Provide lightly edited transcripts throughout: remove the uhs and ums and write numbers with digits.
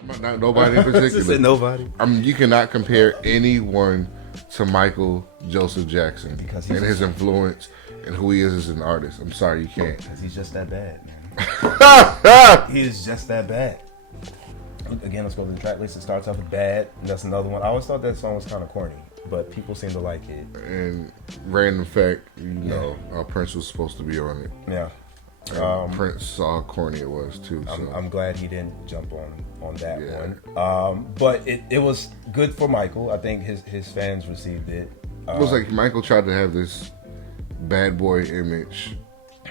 I'm not nobody in particular. Said nobody. You cannot compare anyone to Michael Joseph Jackson Because and his influence and who he is as an artist. I'm sorry, you can't. Because he's just that bad, man. He is just that bad. Again, let's go to the track list. It starts off with Bad. And that's another one. I always thought that song was kind of corny, but people seem to like it. And random fact, Prince was supposed to be on it. Yeah. Prince saw how corny it was too. So. I'm glad he didn't jump on that one. But it was good for Michael. I think his fans received it. It was like Michael tried to have this bad boy image.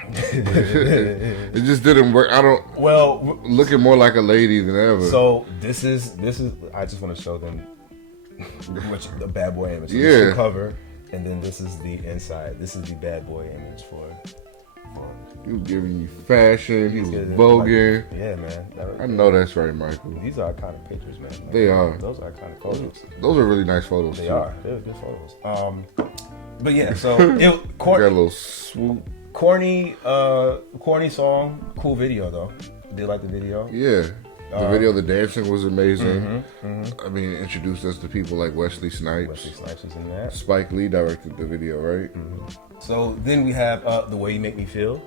It just didn't work. Looking more like a lady than ever. So this is. I just want to show them the bad boy image. So this is the cover, and then this is the inside. This is the bad boy image for. He was giving you fashion. He was voguing. Yeah, man. I know that's right, Michael. These are iconic pictures, man. They are. Those are iconic photos. Those are really nice photos. They too. are. They're good photos. But yeah, so got a little swoop. Corny song. Cool video though. Did like the video? Yeah. The video, the dancing was amazing. I mean, it introduced us to people like Wesley Snipes. Wesley Snipes was in that. Spike Lee directed the video, right? So then we have The Way You Make Me Feel.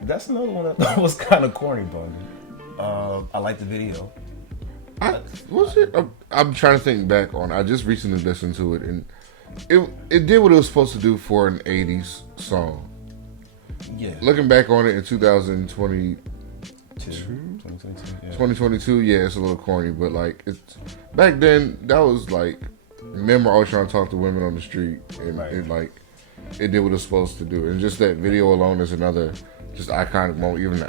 That's another one that was kind of corny, Bundy. I like the video. I'm trying to think back on. I just recently listened to it, and it did what it was supposed to do for an '80s song. Yeah. Looking back on it in 2022, 2022, yeah, it's a little corny, but like it's back then that was like. Remember, always trying to talk to women on the street, and it did what it was supposed to do. And just that video alone is another just iconic moment. Even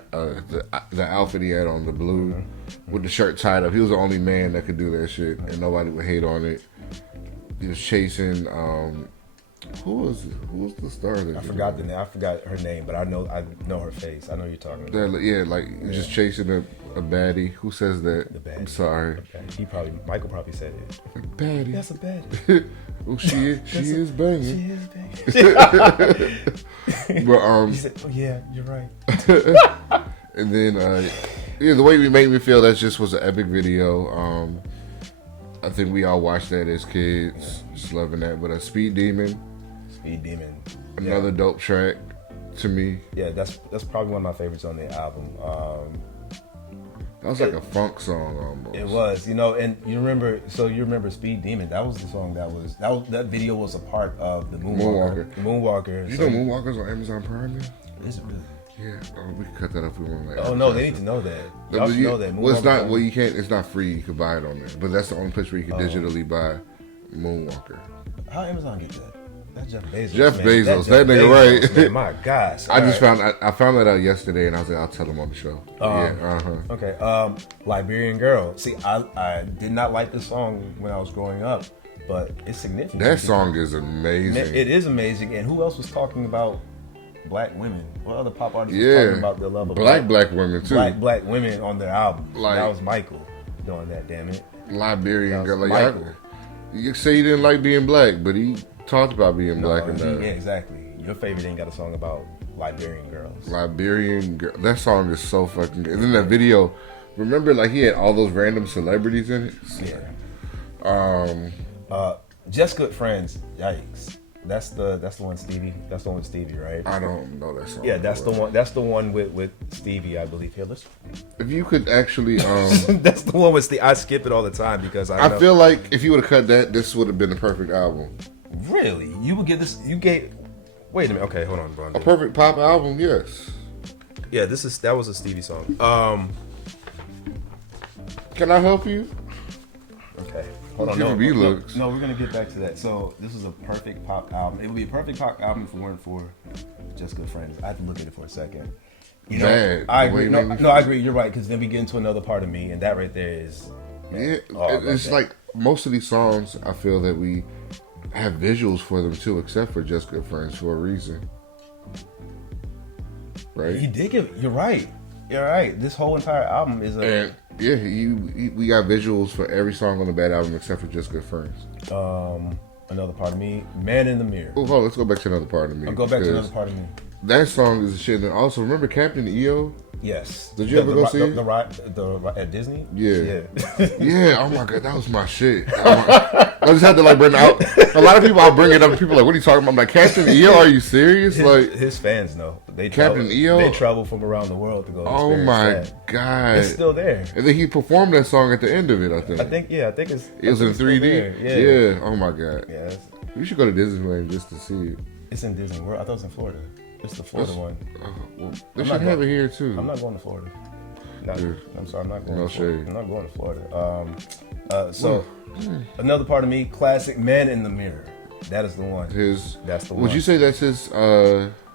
the outfit he had on, the blue with the shirt tied up, he was the only man that could do that shit, and nobody would hate on it. He was chasing. Who was the star? That I forgot the name. I forgot her name, but I know her face. I know you're talking about. Just chasing a baddie. Who says that? The baddie. I'm sorry. Michael probably said it. A baddie. That's a baddie. Well, she is banging. She is banging. But he said, "Oh yeah, you're right." And then The Way You Make Me Feel. That just was an epic video. I think we all watched that as kids, just loving that. But Speed Demon. Another dope track to me. Yeah, that's probably one of my favorites on the album. That was like a funk song almost. It was, and you remember Speed Demon. That was the song that video was a part of the Moonwalker. Moonwalker. You know Moonwalker's on Amazon Prime now? Is it really? Yeah. We can cut that up if we want. Oh no, they need to know that. Y'all should know that. Well, it's not. Well, you can't. It's not free. You can buy it on there, but that's the only place where you can digitally buy Moonwalker. How Amazon get that? That's Jeff Bezos. That nigga, right? Man, my gosh. I found that out yesterday, and I was like, I'll tell him on the show. Okay. Liberian Girl. See, I did not like this song when I was growing up, but it's significant. That song is amazing. It is amazing. And who else was talking about black women? What other pop artists was talking about their love of black women too? Black women on their album. That was Michael doing that. Damn it. Liberian Girl. Michael. You say he didn't like being black, but he talked about being black and that. Yeah, exactly. Your favorite ain't got a song about Liberian girls. Liberian Girl. That song is so fucking good. And then that video, remember, like he had all those random celebrities in it. Yeah. Just Good Friends. Yikes. That's the one Stevie. That's the one with Stevie, right? I don't know that song. Yeah, that's the one. That's the one with Stevie, I believe. Here, let's. If you could actually, that's the one with Stevie. I skip it all the time because I feel like if you would have cut that, this would have been the perfect album. Really? You would get this? You gave? Wait a minute. Okay, hold on, bro. A perfect pop album, yes. Yeah, that was a Stevie song. Can I help you? Okay. Hold on. No, we're gonna get back to that. So this is a perfect pop album. It would be a perfect pop album if it weren't for Just Good Friends. I have to look at it for a second. I agree. No, I agree. You're right. Because then we get into another part of me, and that right there is. Man, it's like most of these songs. I feel that we have visuals for them too, except for Just Good Friends for a reason. Right? He did give. You're right. This whole entire album is a. We got visuals for every song on the Bad album except for Just Good Friends. Another part of me, Man in the Mirror. Oh, let's go back to another part of me. I'll go back to another part of me. That song is a shit. And also, remember Captain EO? Yes. Did you ever go see it? The at Disney? Yeah. Yeah. Oh my god, that was my shit. I just had to like bring it out. A lot of people, I'll bring it up. People are like, what are you talking about? I'm like, Captain EO? Are you serious? His fans know. Captain EO? They travel from around the world to go. Oh my god, it's still there. And then he performed that song at the end of it. I think it's. It was in 3D. Yeah. Oh my god. Yeah. We should go to Disneyland just to see it. It's in Disney World. I thought it was in Florida. It's the Florida one. Well, they should have it here too. I'm not going to Florida. I'm sorry, I'm not going. No to Florida. shade. I'm not going to Florida. Another part of me, classic Man in the Mirror. That is the one. That's the one. Would you say that's his?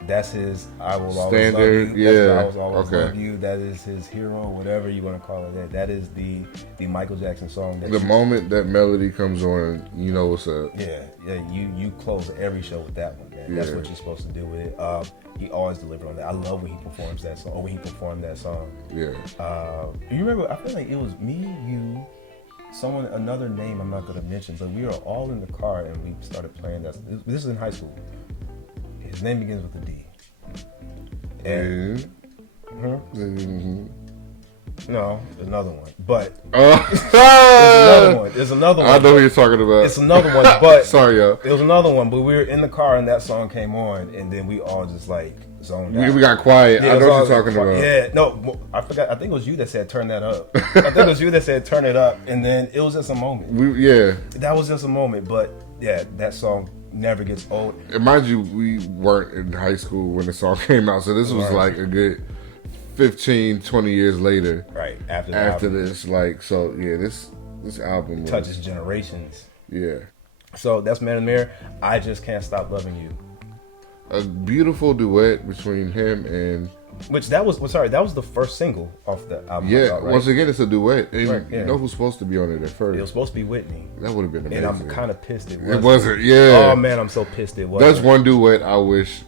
That's his. I will always standard. Love you. Yeah. I will always love you. That is his hero, whatever you want to call it. That is the Michael Jackson song. The moment that melody comes on, you know what's up. Yeah. You close every show with that one, man. That's what you're supposed to do with it. He always delivered on that. I love when he performs that song. Or when he performed that song. Yeah. You remember? I feel like it was me, you, someone, another name I'm not going to mention, but we were all in the car and we started playing that. This is in high school. His name begins with a D. And no, another one. But there's another one. I know what you're talking about. It's another one, but sorry, y'all. It was another one, but we were in the car and that song came on, and then we all just like zoned out. We got quiet. I know what you're talking about. Yeah, no, I forgot. I think it was you that said turn that up. I think it was you that said turn it up, and then it was just a moment. That was just a moment, but yeah, that song never gets old. And mind you, we weren't in high school when the song came out, so this was like a good 15, 20 years later. Right, after this. Like, so yeah, this album touches generations. Yeah. So that's Man in the Mirror. I Just Can't Stop Loving You. A beautiful duet between him and... that was the first single off the album. Yeah, right? Once again, it's a duet. And you know who's supposed to be on it at first? It was supposed to be Whitney. That would have been amazing. And I'm kind of pissed it wasn't. Yeah. Oh man, I'm so pissed it wasn't. That's one duet I wish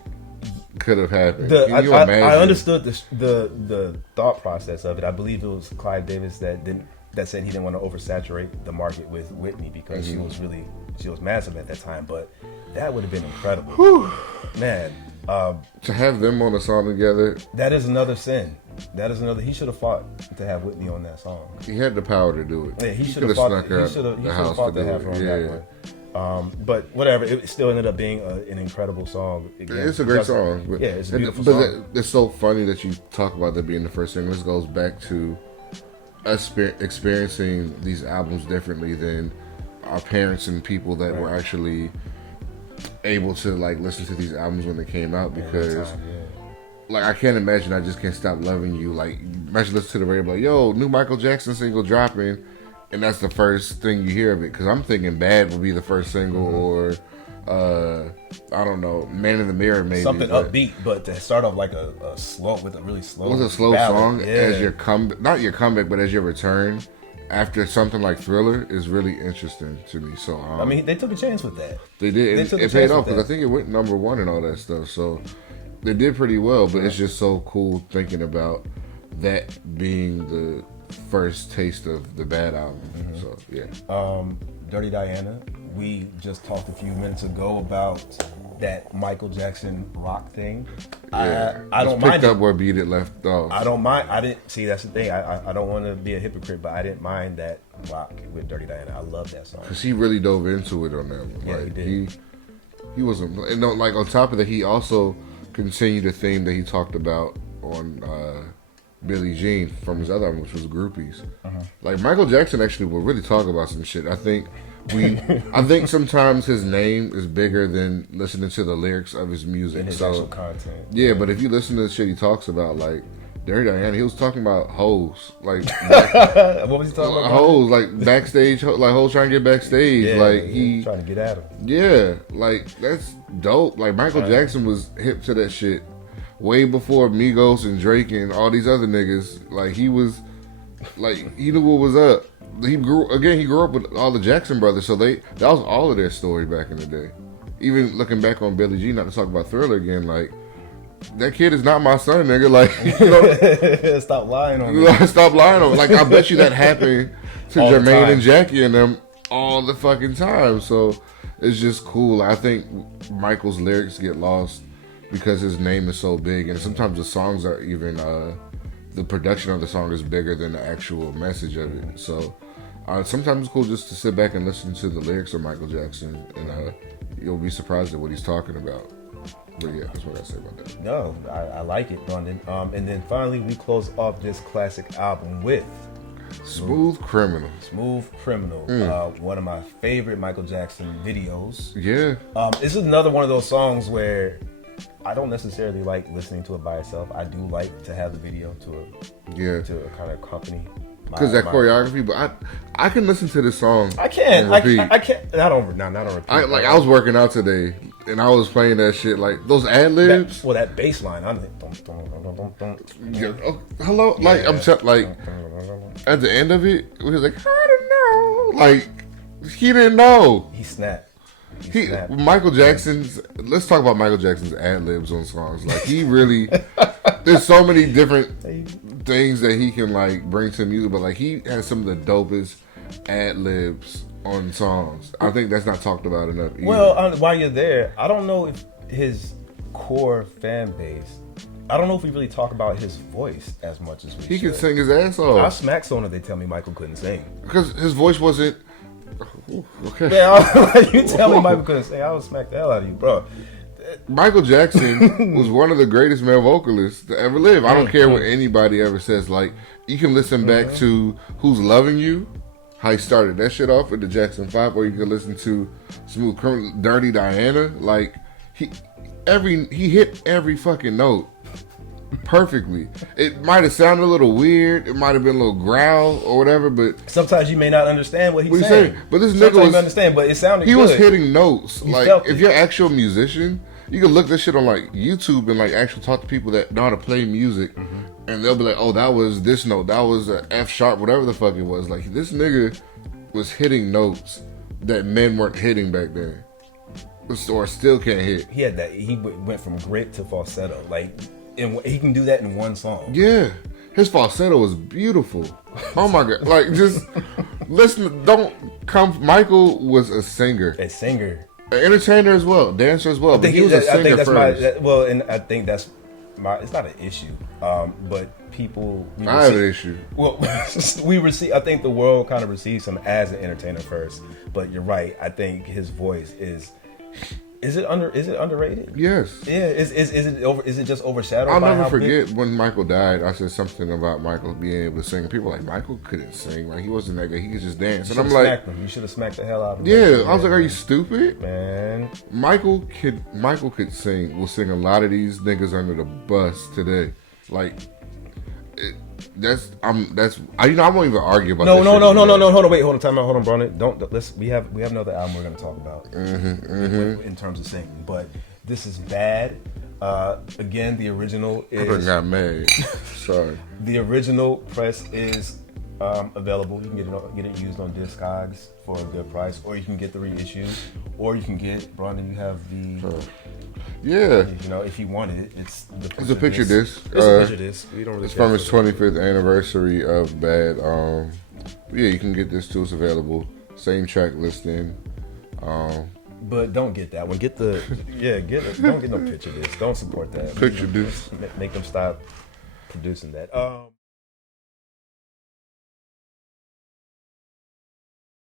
could have happened. I understood the thought process of it. I believe it was Clive Davis that said he didn't want to oversaturate the market with Whitney because she was massive at that time. But that would have been incredible. Whew. Man. To have them on a song together. That is another sin. He should have fought to have Whitney on that song. He had the power to do it. Yeah, he should have snuck her. He should have fought to have her on that one. But whatever, it still ended up being an incredible song. Again, it's a great song. But, it's a beautiful song. It's so funny that you talk about that being the first single. This goes back to us experiencing these albums differently than our parents and people that were actually able to like listen to these albums when they came out, because like I can't imagine I Just Can't Stop Loving You. Like imagine listening to the radio like, yo, new Michael Jackson single dropping, and that's the first thing you hear of it, because I'm thinking Bad would be the first single, or I don't know, Man in the Mirror maybe. Something upbeat, but to start off like a slow, with a really slow. It was a slow ballad song as your not your comeback, but as your return after something like Thriller is really interesting to me. So I mean, they took a chance with that. They did. It paid off because I think it went number one and all that stuff. So they did pretty well. But it's just so cool thinking about that being the first taste of the Bad album. So yeah. Dirty Diana. We just talked a few minutes ago about that Michael Jackson rock thing. Yeah, I don't mind picked up where Beat It left off. I don't mind. I didn't see. That's the thing. I don't want to be a hypocrite, but I didn't mind that rock with Dirty Diana. I love that song because he really dove into it on that one. Yeah, like, he did. He wasn't. And no, like on top of that, he also continued the theme that he talked about on Billie Jean from his other album, which was Groupies. Like Michael Jackson actually will really talk about some shit. I think sometimes his name is bigger than listening to the lyrics of his music. And his actual content. Yeah, but if you listen to the shit he talks about, like Dirty Diana, he was talking about hoes. Like what was he talking about? Hoes, like backstage, like hoes trying to get backstage. Yeah, like he trying to get at him. Yeah, like that's dope. Like Michael Jackson was hip to that shit way before Migos and Drake and all these other niggas. Like he was, like he knew what was up. He grew up with all the Jackson brothers, so that was all of their story back in the day. Even looking back on Billie Jean, not to talk about Thriller again, like that kid is not my son, nigga. Like, you know, stop lying on me. Stop lying on me. Like, I bet you that happened to all Jermaine and Jackie and them all the fucking time. So it's just cool. I think Michael's lyrics get lost because his name is so big, and sometimes the songs are even the production of the song is bigger than the actual message of it. So sometimes it's cool just to sit back and listen to the lyrics of Michael Jackson, and you'll be surprised at what he's talking about. But yeah, that's what I say about that. No, I like it, London. And then finally, we close off this classic album with Smooth Criminal. Smooth Criminal. One of my favorite Michael Jackson videos. Yeah. This is another one of those songs where I don't necessarily like listening to it by itself. I do like to have the video to kind of accompany. Because that choreography, but I can listen to this song. I can. I can't. Not on repeat. I was working out today, and I was playing that shit like those ad libs. That bass line. I'm like, hello, like yeah. Like at the end of it, he was like, I don't know, like he didn't know. He snapped. Michael Jackson's. Let's talk about Michael Jackson's ad libs on songs. Like he really, there's so many different things that he can like bring to music, but like he has some of the dopest ad libs on songs. I think that's not talked about enough either. Well, while you're there, I don't know if his core fan base. I don't know if we really talk about his voice as much as we should. He can sing his ass off. I smack someone if they tell me Michael couldn't sing because his voice wasn't. Okay. Yeah, you tell me Michael couldn't sing, I would smack the hell out of you, bro. Michael Jackson was one of the greatest male vocalists to ever live. I don't care what anybody ever says. Like, you can listen back to Who's Loving You, how he started that shit off with the Jackson 5, or you can listen to Smooth Criminal, Dirty Diana. Like, he hit every fucking note perfectly. It might have sounded a little weird. It might have been a little growl or whatever, but sometimes you may not understand what he's saying. But this nigga was understand, but it sounded. He good. was hitting notes. He like if you're an actual musician, you can look this shit on like YouTube and like actually talk to people that know how to play music, and they'll be like, "Oh, that was this note. That was a F sharp, whatever the fuck it was." Like this nigga was hitting notes that men weren't hitting back then, or still can't hit. He had that. He went from grit to falsetto. Like. And he can do that in one song. Yeah. His falsetto was beautiful. Oh my God. Like, just listen. Michael was a singer. A singer. An entertainer as well. Dancer as well. But he was a singer first. And I think that's it's not an issue. But people. I have an issue. Well, I think the world kind of receives him as an entertainer first. But you're right. I think his voice is. Is it underrated? Yes. Yeah. Is it just overshadowed? I'll never forget when Michael died. I said something about Michael being able to sing. People were like, Michael couldn't sing. Like he wasn't that good. He could just dance. And I'm like, you should have smacked the hell out of him. Yeah. I was like, are you stupid, man? Michael could sing. We'll sing a lot of these niggas under the bus today. Like. I won't even argue about that. No. Hold on, time out. Hold on, Brown. We have another album we're gonna talk about in terms of singing, but this is Bad. Again, the original is. I got mad. Sorry. The original press is available. You can get it used on Discogs for a good price, or you can get the reissues, or you can get Brandon. You have the. Yeah. You know, if you wanted it, it's a picture disc. It's a picture disc. We don't really. It's from his 25th anniversary of Bad. Yeah, you can get this too. It's available. Same track listing. But don't get that one. Get the Don't get no picture disc. Don't support that. Picture disc. Make them stop producing that.